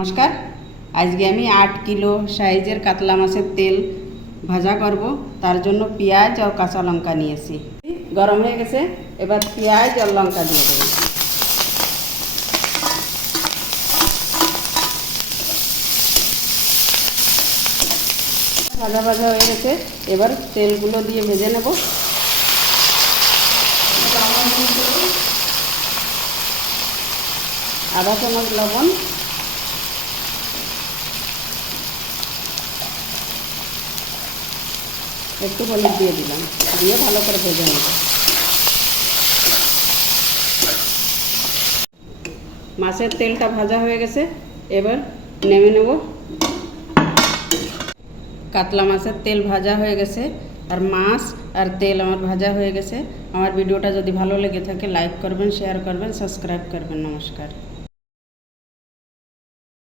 নমস্কার। আজকে আমি 8 কিলো সাইজের কাতলা মাছের তেল ভাজা করব। তার জন্য পেঁয়াজ আর কাঁচা লঙ্কা নিয়েছি। গরম হয়ে গেছে, এবার পেঁয়াজ আর লঙ্কা দিয়ে দেব। ভাজা ভাজা হয়ে গেছে, এবার তেলগুলো দিয়ে ভেজে নেব। আধা চামচ লবণ, একটু হলুদ দিয়ে দিলাম, দিয়ে ভালো করে ভেজে নেব। মাছের তেলটা ভাজা হয়ে গেছে, এবার নেমে নেব। কাতলা মাছের তেল ভাজা হয়ে গেছে, আর মাছ আর তেল আমার ভাজা হয়ে গেছে। আমার ভিডিওটা যদি ভালো লেগে থাকে লাইক করবেন, শেয়ার করবেন, সাবস্ক্রাইব করবেন। নমস্কার।